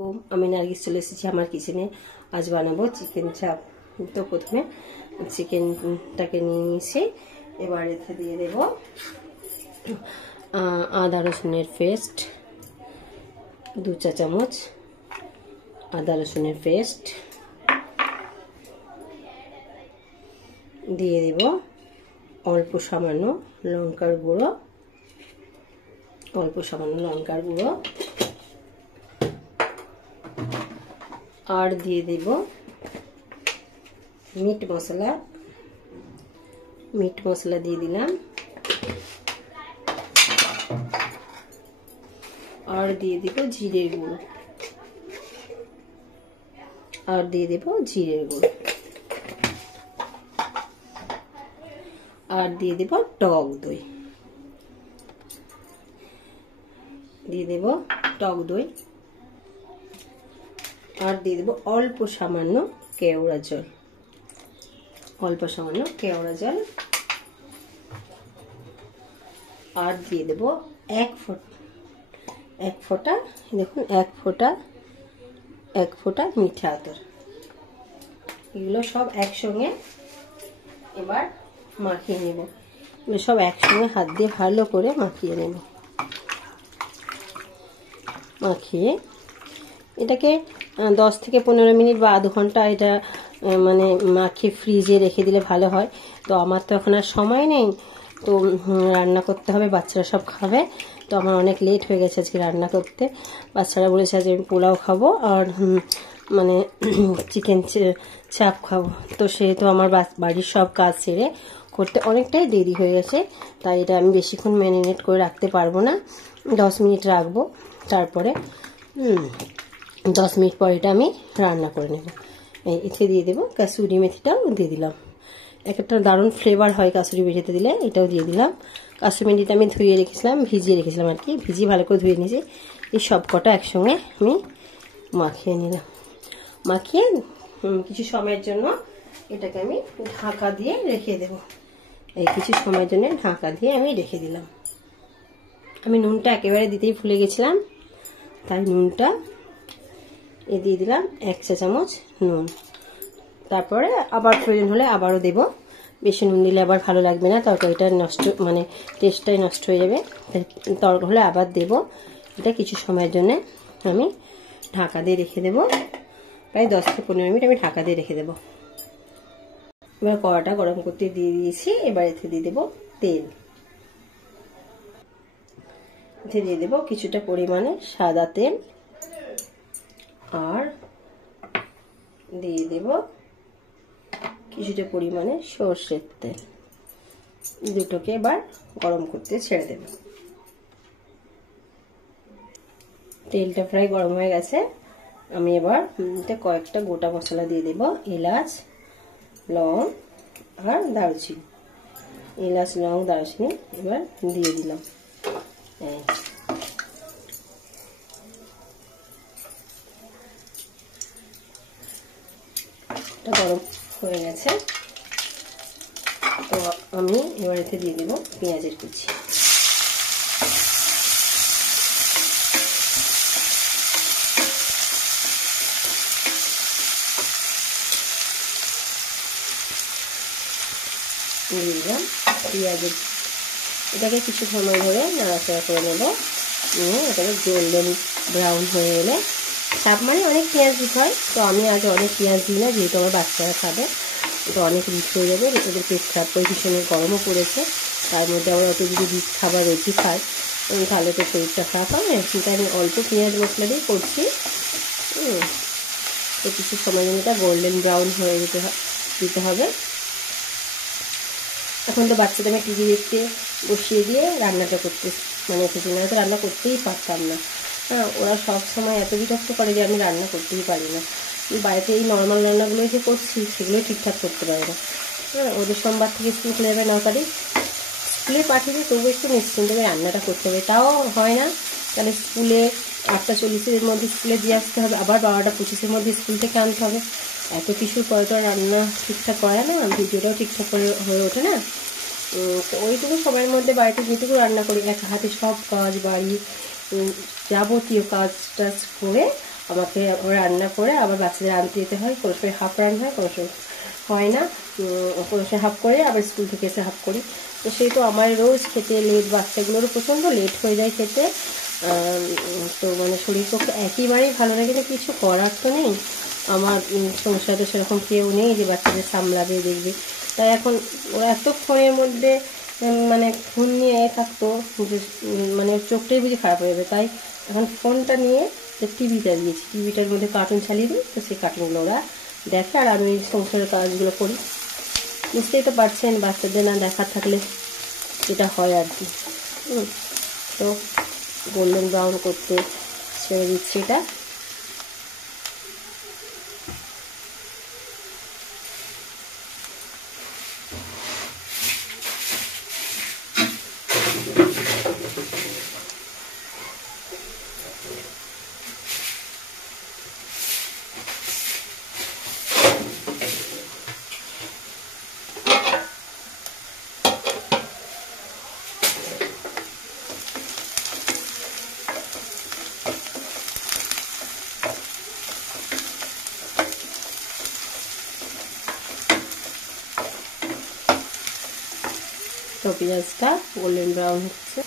আলাইকুম, আমি নার্গিস চলে এসেছি আমার কিচেনে। আজ বানাবো চিকেন চাপ। তো প্রথমে চিকেনটাকে নিয়ে নিয়েছি, এবার এতে দিয়ে দেব আদা রসুনের পেস্ট 2 চা চামচ, আদা রসুনের পেস্ট দিয়ে দেব অল্প সামান্য লঙ্কার গুঁড়ো, আর দিয়ে দেব মিট মশলা দিয়ে দিলাম, আর দিয়ে দেব জিরের গুঁড়ো, আর দিয়ে দেব টক দই, আর দিয়ে দেব অল্প সামান্য কেওড়া জল, আর দিয়ে দেব এক ফোঁটা দেখুন এক ফোঁটা মিঠা আতর। এগুলো সব একসঙ্গে এবার মাখিয়ে নেব। এগুলো সব একসঙ্গে হাত দিয়ে ভালো করে মাখিয়ে নেব। মাখিয়ে এটাকে 10 থেকে 15 মিনিট বা আধ ঘন্টা এটা মানে মাখিয়ে ফ্রিজে রেখে দিলে ভালো হয়। তো আমার তো এখন আর সময় নেই, তো রান্না করতে হবে, বাচ্চারা সব খাবে। তো আমার অনেক লেট হয়ে গেছে আজকে রান্না করতে। বাচ্চারা বলেছে যে আমি পোলাও খাবো আর মানে চিকেন চাপ খাবো। তো সেহেতু আমার বাড়ির সব কাজ সেরে করতে অনেকটাই দেরি হয়ে গেছে, তাই এটা আমি বেশিক্ষণ ম্যারিনেট করে রাখতে পারবো না। 10 মিনিট রাখবো, তারপরে 10 মিনিট পর এটা আমি রান্না করে নেব। এতে দিয়ে দেবো কাসুরি মেথিটাও দিয়ে দিলাম, একটা দারুণ ফ্লেভার হয় কাসুরি মেথিতে দিলে। এটাও দিয়ে দিলাম। কাসুরি মেথিটা আমি ভিজিয়ে রেখেছিলাম আর কি, ভিজিয়ে ভালো করে ধুয়ে নিয়েছি। এই সব কটা একসঙ্গে আমি মাখিয়ে নিলাম। মাখিয়ে কিছু সময়ের জন্য এটাকে আমি ঢাকা দিয়ে রেখে দেব। কিছু সময়ের জন্য ঢাকা দিয়ে আমি রেখে দিলাম। আমি নুনটা একেবারে দিতেই ভুলে গেছিলাম, তাই নুনটা দিয়ে দিলাম 1 চা চামচ নুন। তারপরে আবার প্রয়োজন হলে আবারও দেব। বেশি নুন দিলে আবার ভালো লাগবে না, তরকারিটা নষ্ট মানে টেস্টটাই নষ্ট হয়ে যাবে। তরকারি হলে আবার দেব। এটা কিছু সময়ের জন্য আমি ঢাকা দিয়ে রেখে দেব। প্রায় 10 থেকে 15 মিনিট আমি ঢাকা দিয়ে রেখে দেব। এবার কড়াটা গরম করতে দিয়ে দিয়েছি। এবার এতে দিয়ে দেব তেল। এতে দিয়ে দেব কিছুটা পরিমাণে সাদা তেল, আর দিয়ে দেব কিছুটা পরিমাণে সর্ষের তেল। দুটোকে এবার গরম করতে ছেড়ে দেব। তেলটা প্রায় গরম হয়ে গেছে। আমি এবার কয়েকটা গোটা মশলা দিয়ে দেব, এলাচ, লং আর দারুচিনি। এবার দিয়ে দিলাম। গরম হয়ে গেছে, তো আমি এবার এতে দিয়ে দেব পেঁয়াজের কুচি। দিয়ে দিলাম পেঁয়াজের, এটাকে কিছু সময় ধরে নাড়াচাড়া করে নেব। এটাকে গোল্ডেন ব্রাউন হয়ে এলে, চাপ মানে অনেক পেঁয়াজ দিতে হয়, তো আমি আজ অনেক পেঁয়াজ দিই না, যেহেতু আমার বাচ্চারা খাবে, তো অনেক রিচ হয়ে যাবে। ওদের পেট খারাপ করে, ভীষণ গরমও পড়েছে, তার মধ্যে আবার অত যদি রিচ খাবার রুচি খায় তাহলে তো শরীরটা খারাপ হবে। সেটা আমি অল্প পেঁয়াজ মশলা দিয়ে করছি। তো কিছু সময় জন্য এটা গোল্ডেন ব্রাউন হয়ে দিতে হবে। এখন তো বাচ্চাদের আমি টিভি দেখতে বসিয়ে দিয়ে রান্নাটা করতে মানে সেদিন হয়তো রান্না করতেই পারতাম না। ওরা সব সময় এত বিরক্ত করে যে আমি রান্না করতেই পারি না। বাড়িতে এই নর্মাল রান্নাগুলোই যে করছি সেগুলোই ঠিকঠাক করতে পারি না। ওদের সোমবার থেকে স্কুল খুলে যাবে 9 তারিখ, স্কুলে পাঠিয়ে দিয়ে তবু একটু নিশ্চিন্তে রান্নাটা করতে হবে। তাও হয় না, তাহলে স্কুলে 8:40-এর মধ্যে স্কুলে দিয়ে আসতে হবে, আবার 12:25-এর মধ্যে স্কুল থেকে আনতে হবে। এত কিছুর পরে তো রান্না ঠিকঠাক করে না, ভিডিওটাও ঠিকঠাক করে হয়ে ওঠে না। তো ওইটুকু সময়ের মধ্যে বাড়িতে যেটুকু রান্না করি, এক হাতে সব কাজ, বাড়ি যাবতীয় কাজ টাজ করে আমাকে রান্না করে আবার বাচ্চাদের আনতে যেতে হয়, কোনো সময় হাফ রান্না হয়, কোনো সময় হয় না, কোনো সময় হাফ করে আবার স্কুল থেকে এসে হাফ করি। তো সেই তো আমার রোজ খেতে লেট, বাচ্চাগুলোরও প্রচণ্ড লেট হয়ে যায় খেতে। তো মানে শরীর পক্ষে একেবারেই ভালো লাগে না, কিছু করার তো নেই। আমার সংসারে সেরকম কেউ নেই যে বাচ্চাদের সামলাবে দেখবে, তাই এখন ওরা এত ফোনের মধ্যে মানে ফোন নিয়ে থাকতো যে মানে চোখটাই বুঝি খারাপ হয়ে যাবে। তাই এখন ফোনটা নিয়ে টিভিটা দিয়েছি, টিভিটার মধ্যে কার্টুন চালিয়ে দিই, তো সেই কার্টুনগুলো ওরা দেখে আর আমি সংসারের কাজগুলো করি। বুঝতেই তো পারছেন বাচ্চাদের না দেখার থাকলে এটা হয় আর কি। তো গোল্ডেন ব্রাউন করতে ছেড়ে দিচ্ছি এটা। তো পেঁয়াজটা গোল্ডেন ব্রাউন হচ্ছে,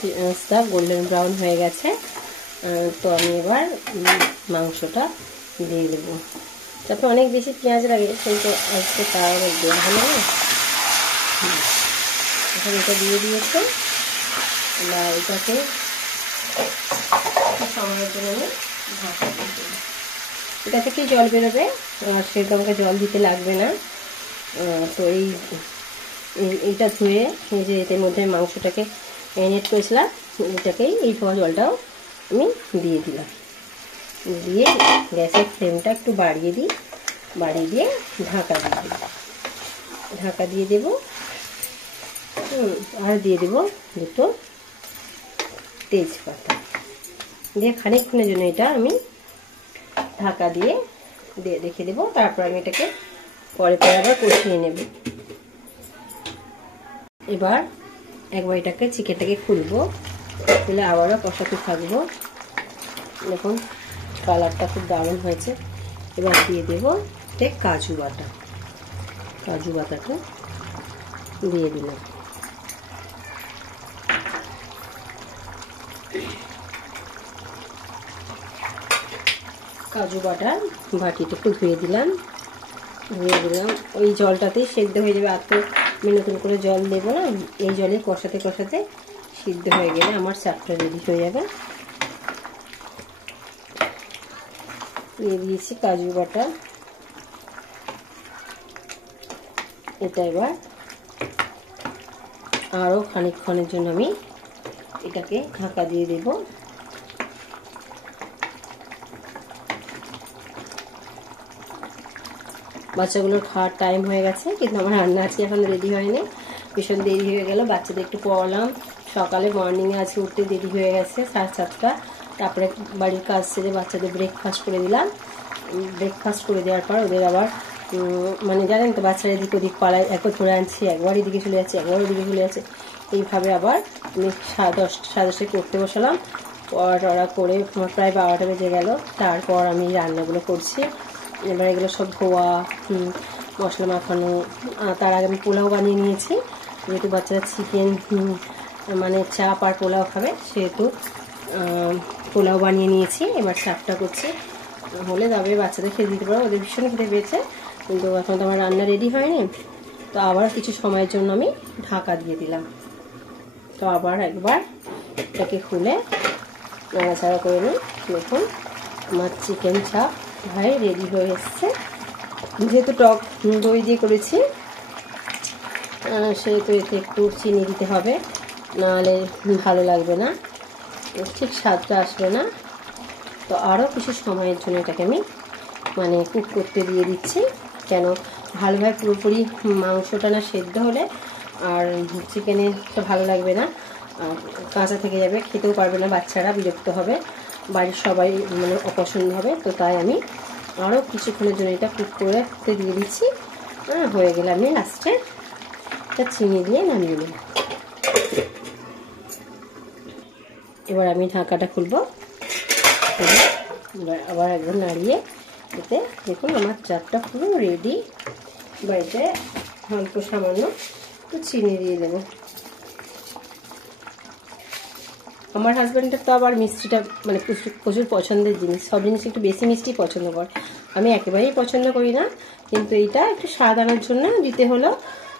পেঁয়াজটা গোল্ডেন ব্রাউন হয়ে গেছে। তো আমি এবার মাংসটা দিয়ে দেবো। তারপর অনেক বেশি পেঁয়াজ লাগে, কিন্তু আজকে তার দেওয়া হলো না। এখন এটা দিয়ে দিয়েছে, বা এটাকে সময়ের জন্য আমি ঢাকা দিয়ে দেবো। এটা থেকেই জল বেরোবে, আর সেটা আমাকে জল দিতে লাগবে না। তো এইটা ধুয়ে এই যে এর মধ্যে মাংসটাকে ম্যারিনেট করেছিলাম, এটাকেই এই ধোয়া জলটাও আমি দিয়ে দিলাম। দিয়ে গ্যাসের ফ্লেমটা একটু বাড়িয়ে দিই, বাড়িয়ে দিয়ে ঢাকা দিয়ে দেবো। আর দিয়ে দেবো দুটো তেজপাতা দিয়ে খানিকক্ষণের জন্য এটা আমি ঢাকা দিয়ে রেখে দেবো। তারপর আমি এটাকে পরে আবার কষিয়ে নেব। এবার একবার এটাকে চিকেনটাকে খুলবো, খুলে আবারও কষাতে থাকবো। দেখুন কালারটা খুব দারুণ হয়েছে। এবার দিয়ে দেবো কাজু বাটাটা দিয়ে দিলাম। কাজু বাটার বাটিটা একটু ধুয়ে দিলাম, ওই জলটাতেই সেদ্ধ হয়ে যাবে। আর তো আমি নতুন করে জল দেবো না, এই জলে কষাতে কষাতে সিদ্ধ হয়ে গেলে আমার চাপটা রেডি হয়ে যাবে। দিয়ে দিয়েছি কাজু বাটা। এটা এবার আরও খানিকক্ষণের জন্য আমি এটাকে ঢাকা দিয়ে দেব। বাচ্চাগুলোর খাওয়ার টাইম হয়ে গেছে, কিন্তু আমার রান্না আজকে এখন রেডি হয়নি, ভীষণ দেরি হয়ে গেল। বাচ্চাদের একটু পড়ালাম, সকালে মর্নিংয়ে আজকে উঠতে দেরি হয়ে গেছে 7:30। তারপরে বাড়ির কাজ সেরে বাচ্চাদের ব্রেকফাস্ট করে দিলাম। ব্রেকফাস্ট করে দেওয়ার পর ওদের আবার মানে জানেন তো বাচ্চারা এদিক ওদিক পাড়ায় একবার ধরে আনছি, একবার এদিকে চলে যাচ্ছে, একবার ওদিকে চলে যাচ্ছে। এইভাবে আবার আমি 10:30 করতে বসালাম। পড়া করে প্রায় 12টা বেজে গেল। তারপর আমি রান্নাগুলো করছি। এবার এগুলো সব ধোয়া, মশলা মাখানো। তার আগে আমি পোলাও বানিয়ে নিয়েছি, যেহেতু বাচ্চারা চিকেন মানে চাপ আর পোলাও খাবে, সেহেতু পোলাও বানিয়ে নিয়েছি। এবার চাপটা করছি, হলে তবে বাচ্চাদের খেতে দিতে পারবো, ওদের ভীষণ খেতে পেয়েছে। কিন্তু এখন তো আমার রান্না রেডি হয়নি, তো আবার কিছু সময়ের জন্য আমি ঢাকা দিয়ে দিলাম। তো আবার একবার এটাকে খুলে নাড়াচাড়া করে নিই। দেখুন আমার চিকেন চাপ ভাই রেডি হয়ে এসছে। যেহেতু টক দই দিয়ে করেছি, সেহেতু এতে একটু চিনি দিতে হবে, নাহলে ভালো লাগবে না, ঠিক স্বাদটা আসবে না। তো আরও কিছু সময়ের জন্য এটাকে আমি মানে কুক করতে দিয়ে দিচ্ছি। কেন ভালোভাবে পুরোপুরি মাংসটা না সেদ্ধ হলে আর চিকেনে তো ভালো লাগবে না, কাঁচা থেকে যাবে, খেতেও পারবে না বাচ্চারা, বিরক্ত হবে, বাড়ির সবাই মানে অপছন্দ হবে। তো তাই আমি আরও কিছুক্ষণের জন্য এটা কুক করে দিয়ে দিচ্ছি। হয়ে গেলে আমি লাস্টে এটা চিনি দিয়ে নামিয়ে নেব। এবার আমি ঢাকাটা খুলবো, আবার একবার নাড়িয়ে এতে দেখুন আমার চাপটা পুরো রেডি। বাড়িতে অল্প সামান্য একটু চিনি দিয়ে দেবো। আমার হাজব্যান্ডের তো আবার মিষ্টিটা মানে প্রচুর পছন্দের জিনিস, সব জিনিস একটু বেশি মিষ্টি পছন্দ করে। আমি একেবারেই পছন্দ করি না, কিন্তু এইটা একটু স্বাদ আনার জন্য দিতে হলো,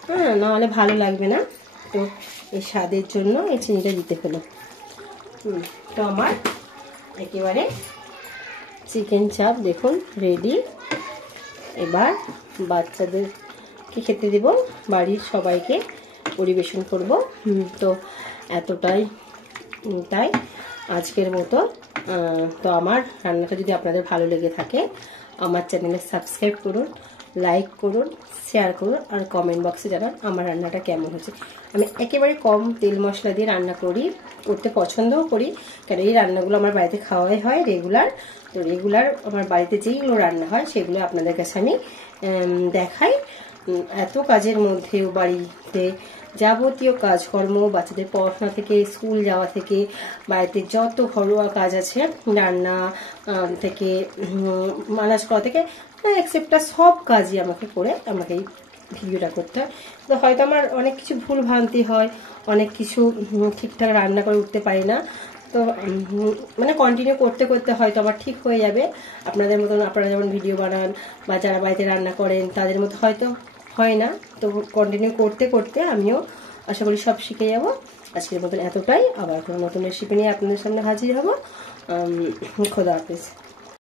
হ্যাঁ, নাহলে ভালো লাগবে না। তো এই স্বাদের জন্য এই চিনিটা দিতে হলো। তো আমার একেবারে চিকেন চাপ দেখুন রেডি। এবার বাচ্চাদেরকে খেতে দেব, বাড়ির সবাইকে পরিবেশন করব। তো এতটাই তাই আজকের মতো। তো আমার রান্নাটা যদি আপনাদের ভালো লেগে থাকে আমার চ্যানেলে সাবস্ক্রাইব করুন, লাইক করুন, শেয়ার করুন, আর কমেন্ট বক্সে জানান আমার রান্নাটা কেমন হচ্ছে। আমি একেবারে কম তেল মশলা দিয়ে রান্না করতে পছন্দও করি, কারণ এই রান্নাগুলো আমার বাড়িতে খাওয়াই হয় রেগুলার। তো রেগুলার আমার বাড়িতে যেইগুলো রান্না হয় সেগুলো আপনাদের কাছে আমি দেখাই। এত কাজের মধ্যেও বাড়িতে যাবতীয় কাজকর্ম, বাচ্চাদের পড়াশোনা থেকে স্কুল যাওয়া থেকে বাড়িতে যত ঘরোয়া কাজ আছে, রান্না থেকে মানাজ করা থেকে এক্সেপ্টটা সব কাজই আমাকে এই ভিডিওটা করতে হয়। তো হয়তো আমার অনেক কিছু ভুল ভ্রান্তি হয়, অনেক কিছু ঠিকঠাক রান্না করে উঠতে পারি না। তো মানে কন্টিনিউ করতে করতে হয়তো আবার ঠিক হয়ে যাবে। আপনাদের মতন আপনারা যেমন ভিডিও বানান বা যারা বাড়িতে রান্না করেন তাদের মতো হয়তো হয় না। তো কন্টিনিউ করতে করতে আমিও আশা করি সব শিখে যাব। আজকের মতন এতটাই, আবার কোনো নতুন রেসিপি নিয়ে আপনাদের সামনে হাজির হব। খোদা হাফেজ।